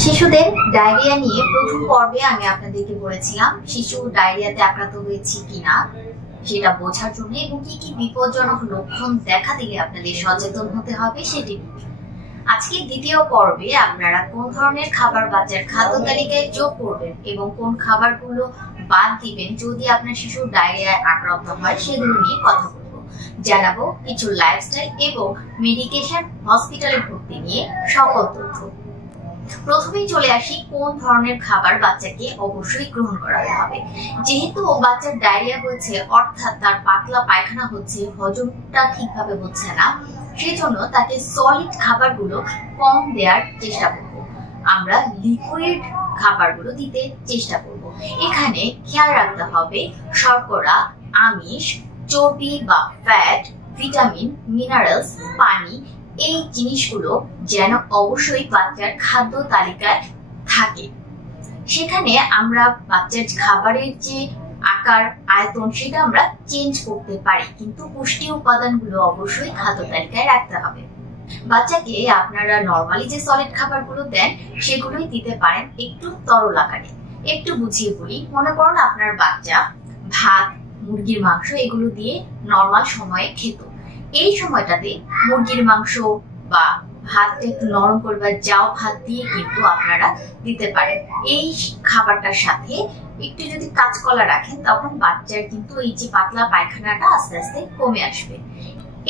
শিশুদের ডায়রিয়া নিয়ে প্রথম পর্বে আমি আপনাদেরকে বলেছিলাম শিশু ডায়রিয়াতে আক্রান্ত হয়েছে কিনা সেটা বোঝার জন্য এবং কি কি বিপজ্জনক লক্ষণ দেখা দিলে আপনাদের সচেতন হতে হবে সেটি। আজকে দ্বিতীয় পর্বে আপনারা কোন ধরনের খাবার বাচ্চার খাদ্য তালিকায় যোগ করবেন এবং কোন খাবারগুলো বাদ দিবেন যদি আপনার শিশু ডায়রিয়ায় আক্রান্ত হয় সেগুলো নিয়ে কথা বলবো। জানাবো কিছু লাইফস্টাইল এবং মেডিকেশন হসপিটালে ভর্তি নিয়ে সকল তথ্য। প্রথমেই চলে আসি কোন ধরনের খাবার বাচ্চাকে অবশ্যই গ্রহণ করাতে হবে। যেহেতু বাচ্চার ডায়রিয়া হয়েছে অর্থাৎ তার পাতলা পায়খানা হচ্ছে, হজমটা ঠিকভাবে হচ্ছে না, সেজন্য তাকে সলিড খাবারগুলো কম দেওয়ার চেষ্টা করব। আমরা লিকুইড খাবারগুলো দিতে চেষ্টা করব। এখানে খেয়াল রাখতে হবে শর্করা, আমিষ, চর্বি বা ফ্যাট, ভিটামিন, মিনারেলস, পানি, এই জিনিসগুলো যেন অবশ্যই বাচ্চার খাদ্য তালিকায় থাকে। সেখানে আমরা বাচ্চার খাবারের যে আকার আয়তন সেটা আমরা চেঞ্জ করতে পারি, কিন্তু পুষ্টি উপাদানগুলো অবশ্যই খাদ্য তালিকায় রাখতে হবে। বাচ্চাকে আপনারা নরমালি যে সলিড খাবারগুলো দেন সেগুলোই দিতে পারেন একটু তরল আকারে। একটু বুঝিয়ে বলি, মনে করুন আপনার বাচ্চা ভাত, মুরগির মাংস এগুলো দিয়ে নরমাল সময়ে খেত। এই সময়টাতে মুরগির মাংস বা ভাতটা একটু নরম করে বা জাউ ভাত দিয়ে কিন্তু আপনারা দিতে পারেন। এই খাবারটার সাথে একটু যদি কাঁচকলা রাখেন তখন বাচ্চার কিন্তু এই যে পাতলা পায়খানাটা আস্তে আস্তে কমে আসবে।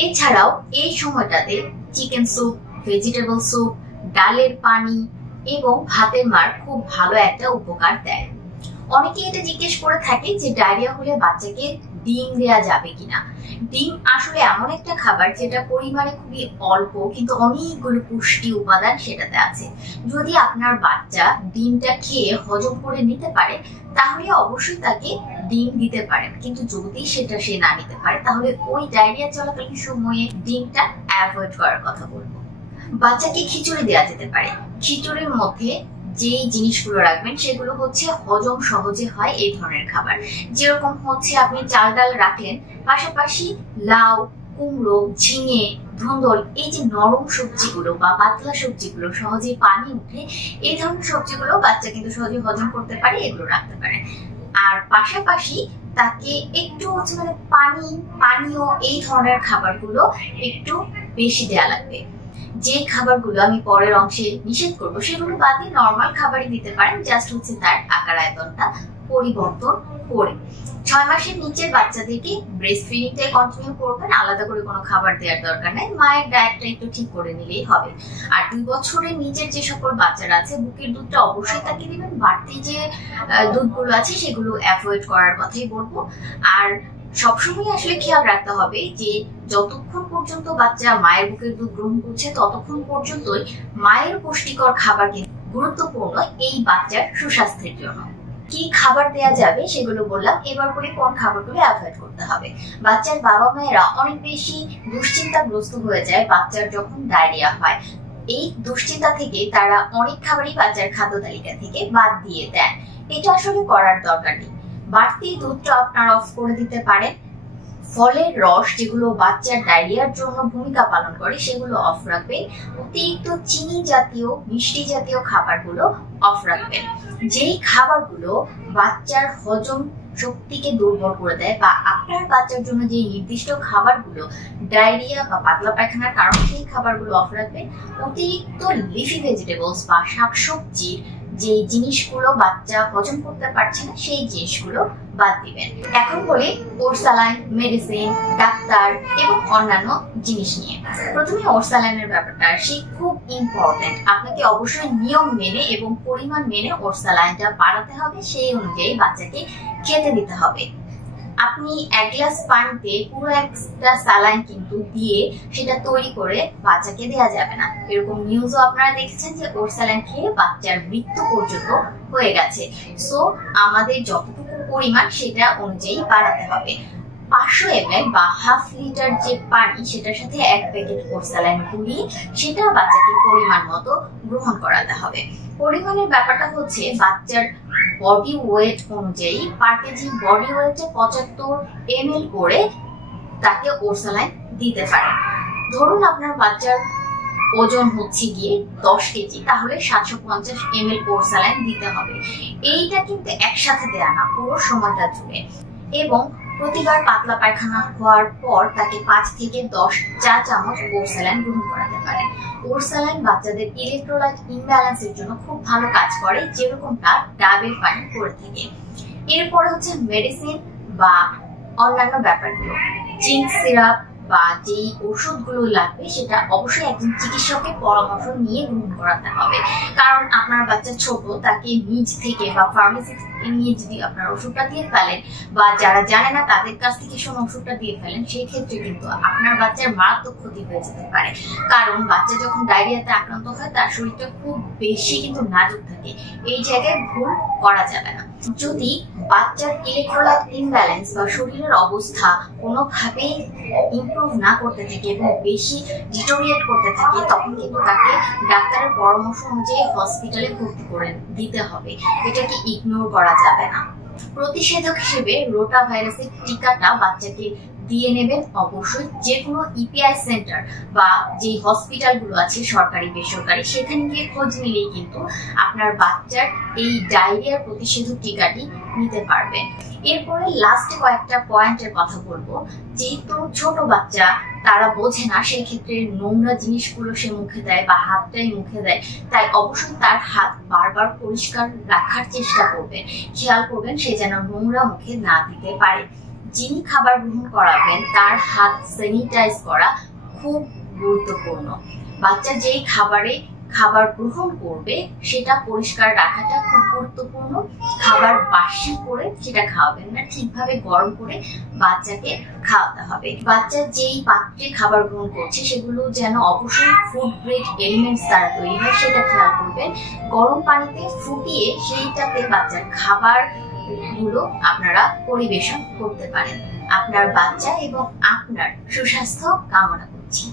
এছাড়াও এই সময়টাতে চিকেন স্যুপ, ভেজিটেবল স্যুপ, ডালের পানি এবং ভাতের মার খুব ভালো একটা উপকার দেয়। অনেকে এটা জিজ্ঞেস করে থাকে যে ডায়রিয়া হলে বাচ্চাকে ডিম দেওয়া যাবে কিনা। ডিম আসলে এমন একটা খাবার যেটা পরিমাণে খুবই অল্প কিন্তু অনেকগুলো পুষ্টি উপাদান সেটাতে আছে। যদি আপনার বাচ্চা ডিমটা খেয়ে হজম করে নিতে পারে তাহলে অবশ্যই তাকে ডিম দিতে পারেন, কিন্তু যদি সেটা সে না নিতে পারে তাহলে ওই ডায়রিয়া চলাকালীন সময়ে ডিমটা অ্যাভয়েড করার কথা বলবো। বাচ্চাকে খিচুড়ি দেওয়া যেতে পারে। খিচুড়ির মধ্যে যে জিনিসগুলো রাখবেন সেগুলো হচ্ছে হজম সহজে হয় এই ধরনের খাবার। যেরকম হচ্ছে আপনি চাল ডাল রাখলেন, পাশাপাশি লাউ, কুমড়ো, ঝিঙে, ধুন্দল, এই যে নরম সবজিগুলো বা পাতলা সবজিগুলো সহজে পানি উঠে এই ধরনের সবজিগুলো বাচ্চা কিন্তু সহজে হজম করতে পারে, এগুলো রাখতে পারে। আর পাশাপাশি তাকে একটু হচ্ছে মানে পানীয় এই ধরনের খাবারগুলো একটু বেশি দেওয়া লাগবে। যে খাবারগুলো আমি পরের অংশে নিষেধ করবো সেগুলো বাদ দিয়ে নর্মাল খাবারই দিতে পারেন, জাস্ট হচ্ছে তার আকার আয়তনটা পরিবর্তন করে। 6 মাসের নিচের বাচ্চাদেরকে ব্রেস্ট ফিডিংটাই কন্টিনিউ করবেন, আলাদা করে কোনো খাবার দেওয়ার দরকার নেই, মায়ের ডায়েটটা একটু ঠিক করে নিলেই হবে। আর 2 বছরের নিচের যে সকল বাচ্চারা আছে বুকের দুধটা অবশ্যই তাকে দিবেন, বাড়তি যে দুধগুলো আছে সেগুলো অ্যাভয়েড করার কথাই বলবো। আর সবসময় আসলে খেয়াল রাখতে হবে যে যতক্ষণ পর্যন্ত বাচ্চা মায়ের বুকের দুধ গ্রহণ করছে ততক্ষণ পর্যন্তই মায়ের পুষ্টিকর খাবার কিন্তু গুরুত্বপূর্ণ এই বাচ্চার সুস্বাস্থ্যের জন্য। কি খাবার দেয়া যাবে সেগুলো বললাম, এবার করে কোন খাবারগুলো অ্যাভয়েড করতে হবে। বাচ্চার বাবা মায়েরা অনেক বেশি দুশ্চিন্তাগ্রস্ত হয়ে যায় বাচ্চার যখন ডায়রিয়া হয়। এই দুশ্চিন্তা থেকে তারা অনেক খাবারই বাচ্চার খাদ্য তালিকা থেকে বাদ দিয়ে দেন। এটা আসলে করার দরকার নেই। বাড়তি দুধটা আপনারা অফ করে দিতে পারেন। ফলের রস যেগুলো বাচ্চার ডায়রিয়ার জন্য ভূমিকা পালন করে সেগুলো অফ রাখবেন। অতিরিক্ত চিনি জাতীয়, মিষ্টি জাতীয় খাবারগুলো অফ রাখবেন। যেই খাবারগুলো বাচ্চার হজম শক্তিকে দুর্বল করে দেয় বা আপনার বাচ্চার জন্য যে নির্দিষ্ট খাবারগুলো ডায়রিয়া বা পাতলা পায়খানার কারণ সেই খাবারগুলো অফ রাখবেন। অতিরিক্ত লিফি ভেজিটেবলস বা শাকসবজির যে জিনিসগুলো বাচ্চা হজম করতে পারছে না সেই জিনিসগুলো বাদ দিবেন। এখন বলি ওরসালাইন, মেডিসিন, ডাক্তার এবং অন্যান্য জিনিস নিয়ে। প্রথমে ওরসালাইনের ব্যাপারটা আসি, খুব ইম্পর্টেন্ট। আপনাকে অবশ্যই নিয়ম মেনে এবং পরিমাণ মেনে ওরসালাইনটা বাড়াতে হবে, সেই অনুযায়ী বাচ্চাকে খেতে দিতে হবে। আপনি 1 গ্লাস পানিতে পুরো একটা স্যালাইন কিন্তু দিয়ে সেটা তৈরি করে বাচ্চাকে দেওয়া যাবে না। এরকম নিউজও আপনারা দেখেছেন যে ওর স্যালাইন খেয়ে বাচ্চার মৃত্যু পর্যন্ত হয়ে গেছে। সো আমাদের যতটুকু পরিমাণ সেটা অনুযায়ী বাড়াতে হবে। 500 ml বা হাফ লিটার যে পানি সেটার সাথে 1 প্যাকেট ওর স্যালাইন গুলিয়ে সেটা বাচ্চাকে পরিমাণ মতো গ্রহণ করাতে হবে। পরিমাণের ব্যাপারটা হচ্ছে বাচ্চার বডি ওয়েট অনুযায়ী পার কেজি বডি ওয়েটে 75 ml করে তাকে ওরসালাইন দিতে পারেন। ধরুন আপনার বাচ্চার ওজন হচ্ছে গিয়ে 10 কেজি, তাহলে 750 ml পোরসালাইন দিতে হবে। এইটা কিন্তু একসাথে দেয়া না, পুরো সময়টা জুড়ে। এবং প্রতিবার পাতলা পায়খানা হওয়ার পর তাকে 5 থেকে 10 চা চামচ পোরসালাইন গ্রহণ করাতে পারে। পোরসালাইন বাচ্চাদের ইলেকট্রোলাইট ইমব্যালেন্সের জন্য খুব ভালো কাজ করে, যেরকমটা ডাবের পানি করে থাকে। এরপরে হচ্ছে মেডিসিন বা অন্যান্য ব্যাপারগুলো, জিঙ্ক সিরাপ বা যেই ওষুধগুলো লাগবে সেটা অবশ্যই একজন চিকিৎসকের পরামর্শ নিয়ে গ্রহণ করাতে হবে। কারণ আপনার বাচ্চা ছোট, তাকে নিজ থেকে বা ফার্মেসি থেকে নিয়ে যদি আপনার ওষুধটা দিয়ে ফেলেন বা যারা জানে না তাদের কাছ থেকে শুনে ওষুধটা দিয়ে ফেলেন, সেই ক্ষেত্রে কিন্তু আপনার বাচ্চার মারাত্মক ক্ষতি হয়ে যেতে পারে। কারণ বাচ্চা যখন ডায়রিয়াতে আক্রান্ত হয় তার শরীরটা খুব বেশি কিন্তু নাজুক থাকে, এই জায়গায় ভুল করা যাবে না। যদি বাচ্চার ইলেকট্রোলাইট ইমব্যালেন্স বা শরীরের অবস্থা কোনোভাবেই ইমপ্রুভ না করতে থাকে এবং বেশি ডিটোরিয়েট করতে থাকে, তখন কিন্তু তাকে ডাক্তারের পরামর্শ অনুযায়ী হসপিটালে ভর্তি করে দিতে হবে। এটাকে ইগনোর করা যাবে না। প্রতিষেধক হিসেবে রোটা ভাইরাসের টিকাটা বাচ্চাকে দিয়ে নেবেন অবশ্যই। যে কোনো ইপিআই সেন্টার বা যে হসপিটালগুলো আছে সরকারি বেসরকারি, সেখানে গিয়ে খোঁজ নিলেই কিন্তু আপনার বাচ্চার এই ডায়রিয়ার প্রতিষেধক টিকাটি নিতে পারবেন। এরপরে লাস্টে কয়েকটা পয়েন্টের কথা বলবো। যেহেতু ছোট বাচ্চা, তারা বোঝে না, সেই ক্ষেত্রে নোংরা জিনিসগুলো সে মুখে দেয় বা হাতটাই মুখে দেয়, তাই অবশ্যই তার হাত বারবার পরিষ্কার রাখার চেষ্টা করবেন, খেয়াল করবেন সে যেন নোংরা মুখে না দিতে পারে। যিনি খাবার গ্রহণ করাবেন তার হাত স্যানিটাইজ করা খুব গুরুত্বপূর্ণ। বাচ্চা যেই খাবার গ্রহণ করবে সেটা পরিষ্কার রাখাটা খুব গুরুত্বপূর্ণ। খাবার বাসি করে সেটা খাওয়াবেন না, ঠিকভাবে গরম করে বাচ্চাকে খাওয়াতে হবে। বাচ্চা যেই পাত্রে খাবার গ্রহণ করছে সেগুলো যেন অবশ্যই ফুড গ্রেড এলিমেন্টস দ্বারা তৈরি হয়, সেটা খেয়াল করবেন। গরম পানিতে ফুটিয়ে সেইটাতে বাচ্চার খাবার গুলো আপনারা পরিবেশন করতে পারেন। আপনার বাচ্চা এবং আপনার সুস্বাস্থ্য কামনা করছি।